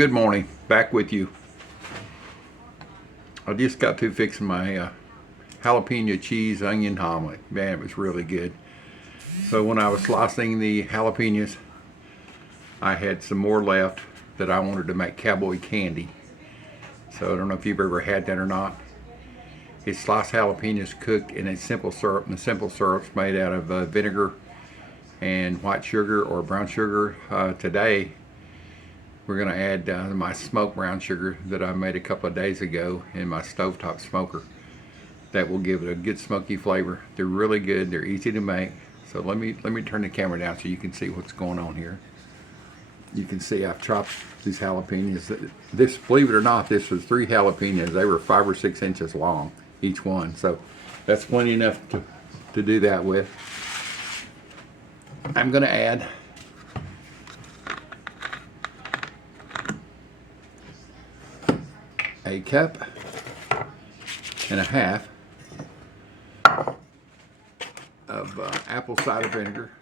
Good morning. Back with you. I just got through fixing my jalapeno cheese onion omelet. Man, it was really good. So when I was slicing the jalapenos, I had some more left that I wanted to make Cowboy Candy. So I don't know if you've ever had that or not. It's sliced jalapenos cooked in a simple syrup, and the simple syrup's made out of vinegar and white sugar or brown sugar. Today we're going to add my smoked brown sugar that I made a couple of days ago in my stovetop smoker. That will give it a good smoky flavor. They're really good. They're easy to make. So let me turn the camera down so you can see what's going on here. You can see I've chopped these jalapenos. This, believe it or not, this was 3 jalapenos. They were 5 or 6 inches long, each one. So that's plenty enough to do that with. I'm going to add a cup and a half of apple cider vinegar.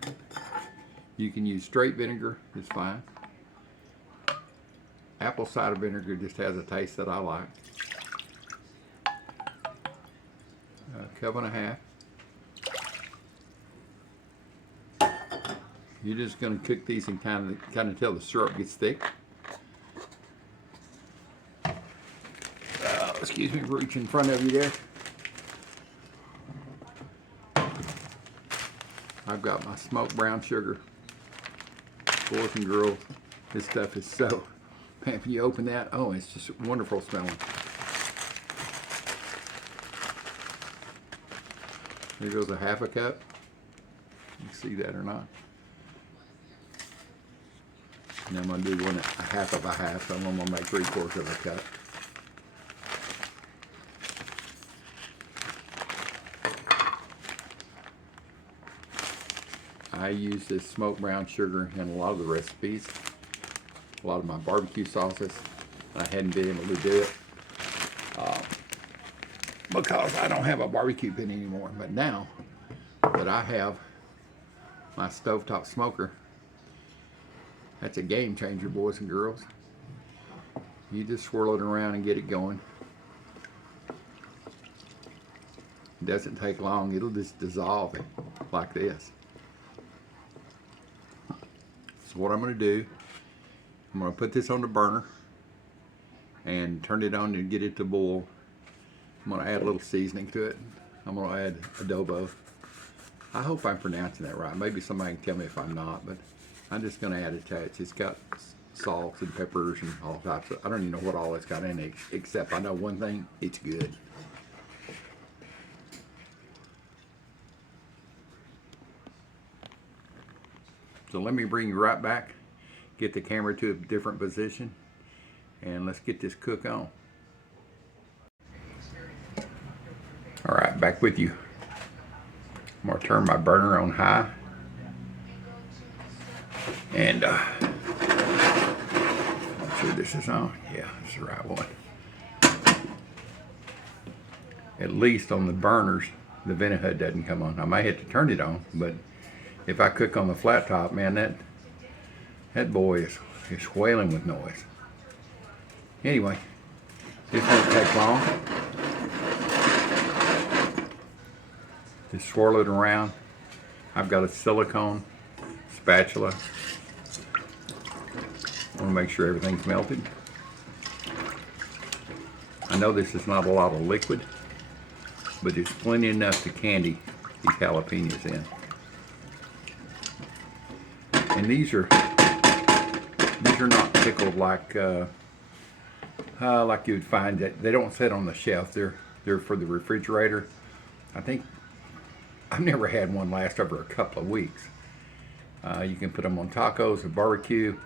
You can use straight vinegar, it's fine. Apple cider vinegar just has a taste that I like. A cup and a half. You're just going to cook these and kind of till the syrup gets thick. Excuse me, reach in front of you there. I've got my smoked brown sugar. Boys and girls, this stuff is so, man, if you open that, oh, it's just wonderful smelling. There goes a half a cup. You can see that or not. And I'm going to do a half of a half, so I'm going to make 3/4 of a cup. I use this smoked brown sugar in a lot of the recipes, a lot of my barbecue sauces. I hadn't been able to do it because I don't have a barbecue pit anymore. But now that I have my stovetop smoker, that's a game changer, boys and girls. You just swirl it around and get it going. It doesn't take long. It'll just dissolve it like this. So what I'm going to do, I'm going to put this on the burner and turn it on and get it to boil. I'm going to add a little seasoning to it. I'm going to add adobo. I hope I'm pronouncing that right. Maybe somebody can tell me if I'm not, but I'm just going to add a touch. It's got salts and peppers and all types of, I don't even know what all it's got in it, except I know one thing, it's good. So let me bring you right back, get the camera to a different position, and let's get this cook on. All right, back with you. I'm gonna turn my burner on high. And I'm sure this is on. Yeah, it's the right one. At least on the burners, the vent hood doesn't come on. I may have to turn it on, but if I cook on the flat top, man, that boy is wailing with noise. Anyway, this won't take long. Just swirl it around. I've got a silicone spatula. I want to make sure everything's melted. I know this is not a lot of liquid, but there's plenty enough to candy these jalapenos in. And these are not pickled like you would find that they don't sit on the shelf. They're for the refrigerator. I think I've never had one last over a couple of weeks. You can put them on tacos or barbecue.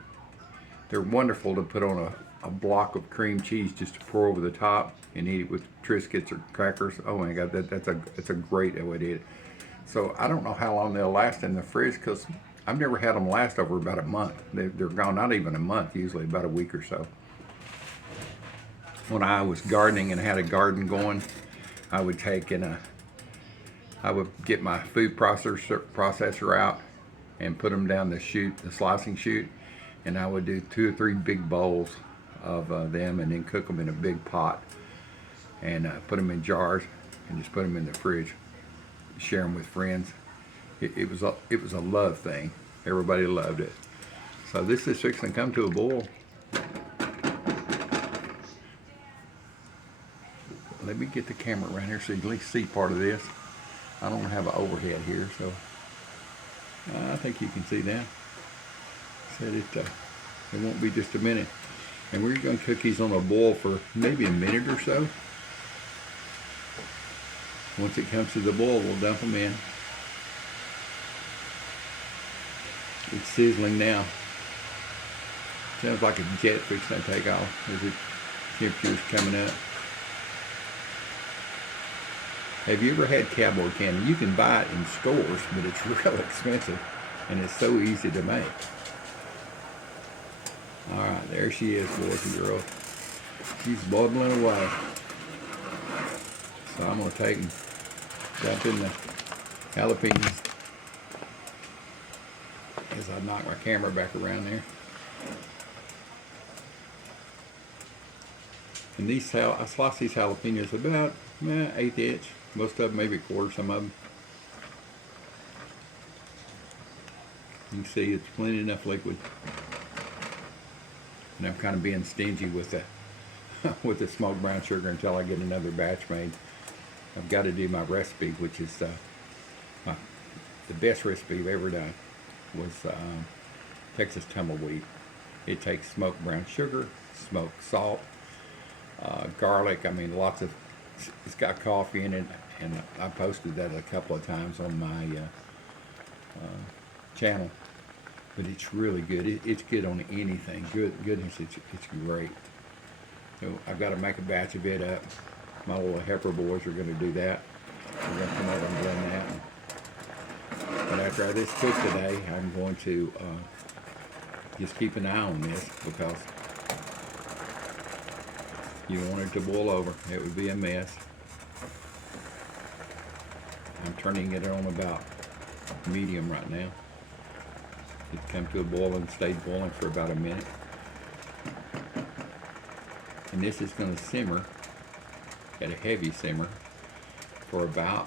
They're wonderful to put on a block of cream cheese just to pour over the top and eat it with Triscuits or crackers. Oh my God, that's a great way to eat it. So I don't know how long they'll last in the fridge because I've never had them last over about a month. They're gone, not even a month, usually about a week or so. When I was gardening and had a garden going, I would get my food processor out and put them down the chute, the slicing chute, and I would do 2 or 3 big bowls of them, and then cook them in a big pot, and put them in jars, and just put them in the fridge. Share them with friends. It was a love thing. Everybody loved it. So this is fixing to come to a boil. Let me get the camera around here so you can at least see part of this. I don't have an overhead here, so I think you can see that. Said it won't be just a minute. And we're going to cook these on a boil for maybe a minute or so. Once it comes to the boil, we'll dump them in. It's sizzling now. Sounds like a jet fixing to take off as the temperature's coming up. Have you ever had Cowboy Candy? You can buy it in stores, but it's real expensive, and it's so easy to make. All right, there she is, boys and girls. She's bubbling away. So I'm gonna take and dump in the jalapenos as I knock my camera back around there. And these, I slice these jalapenos about 1/8 inch. Most of them maybe a quarter, some of them. You can see it's plenty enough liquid. And I'm kind of being stingy with the with the smoked brown sugar until I get another batch made. I've got to do my recipe, which is the best recipe I've ever done was Texas tumbleweed. It takes smoked brown sugar, smoked salt, garlic. I mean, lots of. It's got coffee in it, and I posted that a couple of times on my channel. But it's really good. It's good on anything. Goodness, it's great. So I've got to make a batch of it up. My little heifer boys are going to do that. We're going to come over and blend that. But after this cook today, I'm going to just keep an eye on this, because you don't want it to boil over. It would be a mess. I'm turning it on about medium right now. It's come to a boil and stayed boiling for about a minute. And this is going to simmer at a heavy simmer for about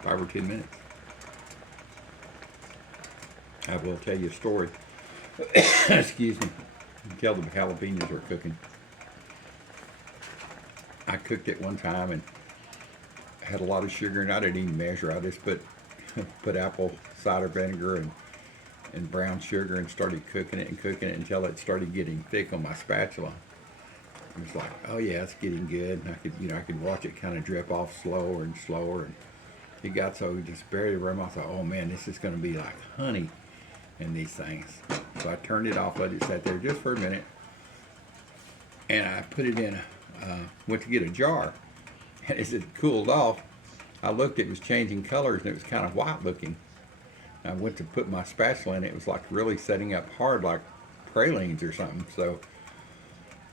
5 or 10 minutes. I will tell you a story. Excuse me. Until the jalapenos are cooking. I cooked it one time and had a lot of sugar, and I didn't even measure. I just put apple cider vinegar and brown sugar and started cooking it until it started getting thick on my spatula. It was like, oh yeah, it's getting good. And I could watch it kind of drip off slower and slower, and it got so just barely rim. I thought, oh man, this is going to be like honey in these things. So I turned it off, let it sit there just for a minute, and I put it in. Went to get a jar, and as it cooled off, I looked, it was changing colors, and it was kind of white looking. I went to put my spatula in, it was like really setting up hard, like pralines or something. So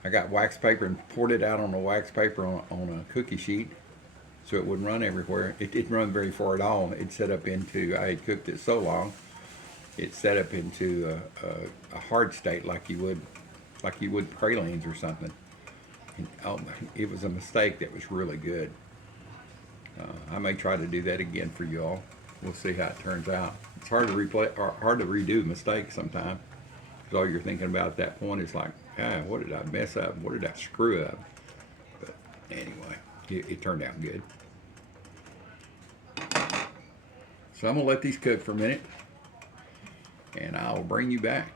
I got wax paper and poured it out on the wax paper on a cookie sheet so it wouldn't run everywhere. It didn't run very far at all. It set up into, I had cooked it so long, it set up into a hard state like you would pralines or something. And, oh, it was a mistake. That was really good. I may try to do that again for you all. We'll see how it turns out. It's hard to replay or hard to redo mistakes sometimes, because all you're thinking about at that point is like, what did I mess up? What did I screw up? But anyway, it turned out good. So I'm gonna let these cook for a minute, and I'll bring you back.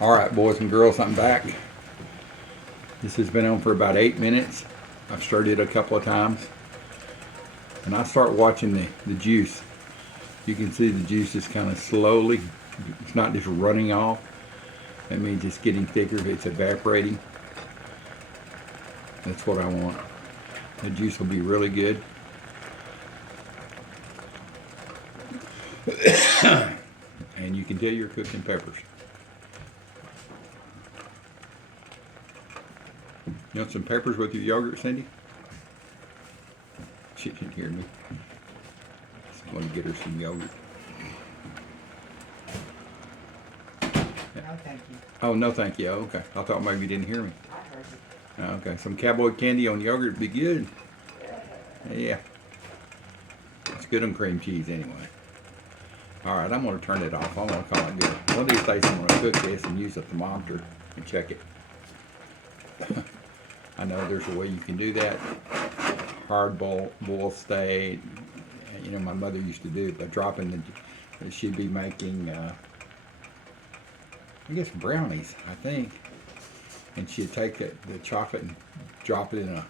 All right, boys and girls, I'm back. This has been on for about 8 minutes. I've stirred it a couple of times. And I start watching the juice. You can see the juice is kind of slowly, it's not just running off. That means it's getting thicker, it's evaporating. That's what I want. The juice will be really good. And you can tell you're cooking peppers. You want some peppers with your yogurt, Cindy? She can hear me. Just want to get her some yogurt. Oh, thank you. Oh, no thank you. Okay. I thought maybe you didn't hear me. I heard you. Okay. Some Cowboy Candy on yogurt would be good. Yeah. It's good on cream cheese anyway. All right, I'm going to turn it off. I'm going to call it good. One of these days I'm going to cook this and use a thermometer and check it. I know there's a way you can do that. Hard boil stay. You know, my mother used to do it by dropping the, she'd be making, I guess brownies, I think. And she'd take the chocolate and drop it in a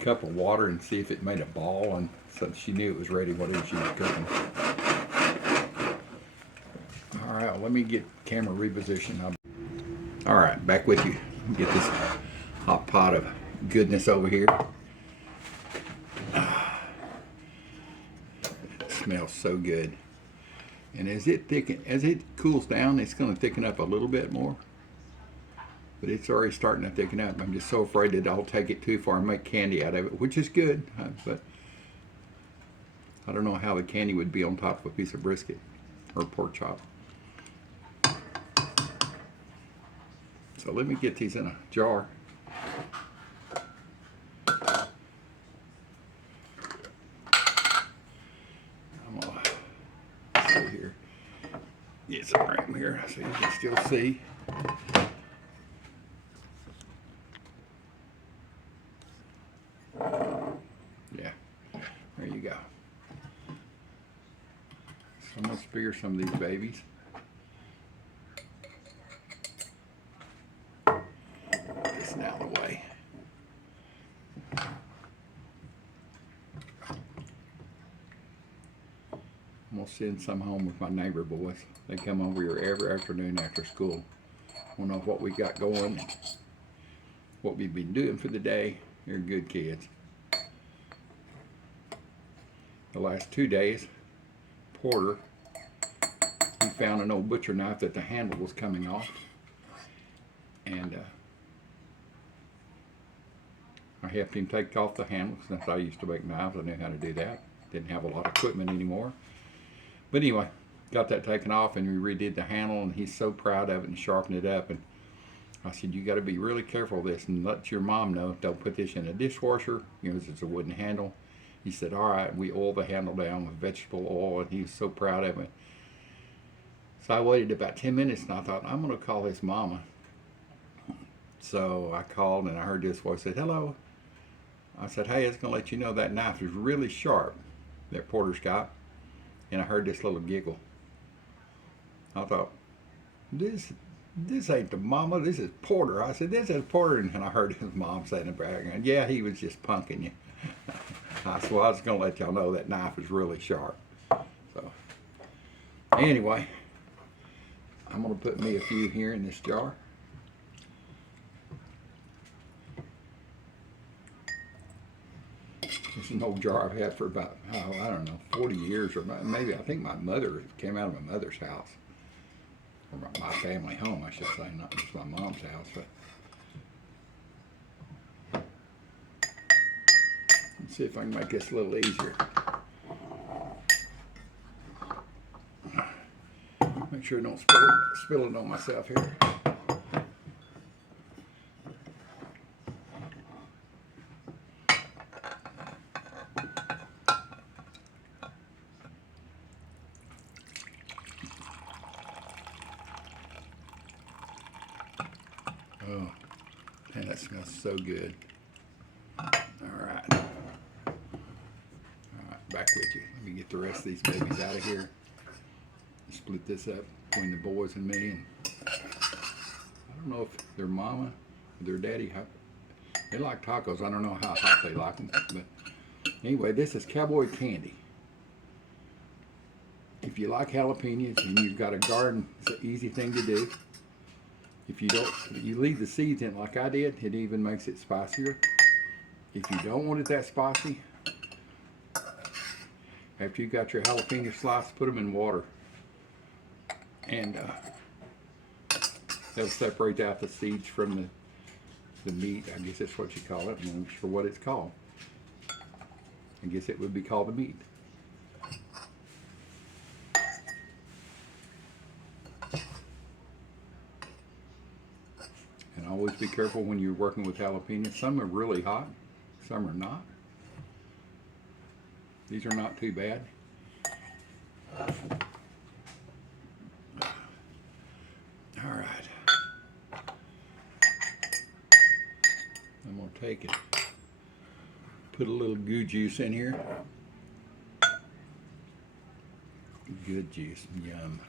cup of water and see if it made a ball, and so she knew it was ready, whatever she was cooking. All right, well, let me get camera repositioned. All right, back with you. Get this hot pot of goodness over here. It smells so good. And as it cools down, it's going to thicken up a little bit more. But it's already starting to thicken up. I'm just so afraid that I'll take it too far and make candy out of it, which is good. But I don't know how the candy would be on top of a piece of brisket or pork chop. So let me get these in a jar. I'm gonna see here. Get some room here so you can still see. Yeah, there you go. So I'm gonna spear some of these babies. This now out of the way. I'm gonna send some home with my neighbor boys. They come over here every afternoon after school. Want to know what we got going, what we've been doing for the day. They're good kids. The last 2 days, Porter, he found an old butcher knife that the handle was coming off, and I helped him take off the handle. Since I used to make knives, I knew how to do that. Didn't have a lot of equipment anymore. But anyway, got that taken off and we redid the handle, and he's so proud of it and sharpened it up. And I said, you got to be really careful with this and let your mom know. Don't put this in a dishwasher, you know, it's a wooden handle. He said, all right. We oiled the handle down with vegetable oil, and he was so proud of it. So I waited about 10 minutes and I thought, I'm going to call his mama. So I called and I heard this voice. I said, hello. I said, hey, it's going to let you know that knife is really sharp that Porter's got. And I heard this little giggle. I thought, this ain't the mama, this is Porter. I said, this is Porter. And I heard his mom say in the background, yeah, he was just punking you. I said, well, I was going to let y'all know that knife is really sharp. So, anyway, I'm going to put me a few here in this jar. This is an old jar I've had for about, oh, I don't know, 40 years, or maybe, I think my mother, it came out of my mother's house. Or my family home, I should say, not just my mom's house. But let's see if I can make this a little easier. Make sure I don't spill it on myself here. Oh, man, that smells so good. All right. All right, back with you. Let me get the rest of these babies out of here. Split this up between the boys and me. And I don't know if their mama or their daddy, they like tacos. I don't know how hot they like them. But anyway, this is Cowboy Candy. If you like jalapenos and you've got a garden, it's an easy thing to do. If you don't, you leave the seeds in like I did, it even makes it spicier. If you don't want it that spicy, after you got your jalapeno sliced, put them in water. And that'll separate out the seeds from the meat. I guess that's what you call it. I'm not sure what it's called. I guess it would be called the meat. And always be careful when you're working with jalapenos. Some are really hot, some are not. These are not too bad. All right. I'm going to take it. Put a little goo juice in here. Good juice. Yum.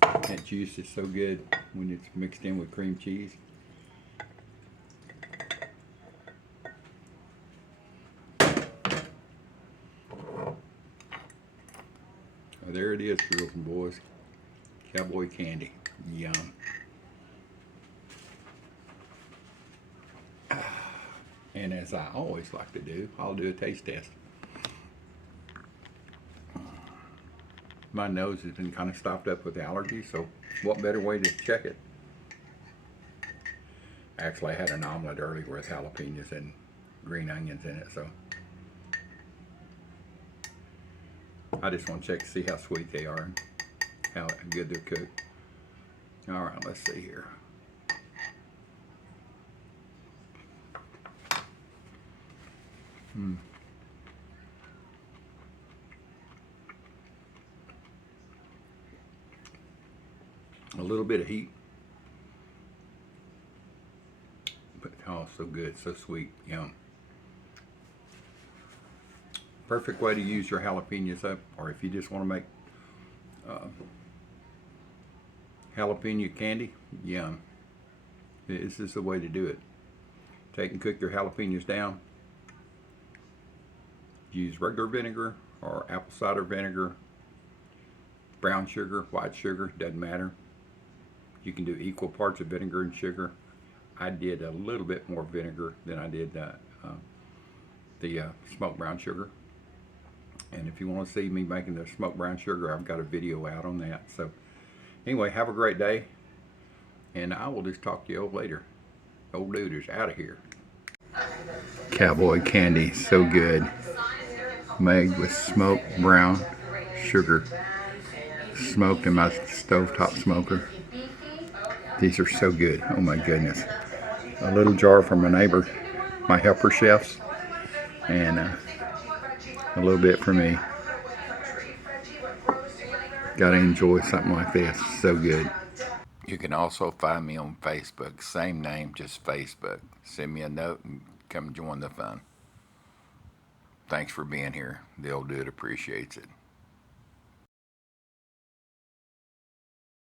That juice is so good when it's mixed in with cream cheese. Oh, there it is, girls and boys. Cowboy Candy. Yum. And as I always like to do, I'll do a taste test. My nose has been kind of stopped up with allergies, so what better way to check it? Actually, I had an omelet earlier with jalapenos and green onions in it, so I just want to check to see how sweet they are and how good they're cooked. All right, let's see here. A little bit of heat, but oh, so good, so sweet, yum. Perfect way to use your jalapenos up, or if you just want to make jalapeno candy, yum. This is the way to do it. Take and cook your jalapenos down. Use regular vinegar or apple cider vinegar, brown sugar, white sugar, doesn't matter. You can do equal parts of vinegar and sugar. I did a little bit more vinegar than I did the smoked brown sugar. And if you want to see me making the smoked brown sugar, I've got a video out on that. So anyway, have a great day, and I will just talk to you later. Old dude is out of here. Cowboy Candy, so good. Made with smoked brown sugar, smoked in my stovetop smoker. These are so good. Oh my goodness. A little jar from my neighbor, my helper chefs, and a little bit for me. Gotta enjoy something like this. So good. You can also find me on Facebook. Same name, just Facebook. Send me a note and come join the fun. Thanks for being here. The old dude appreciates it.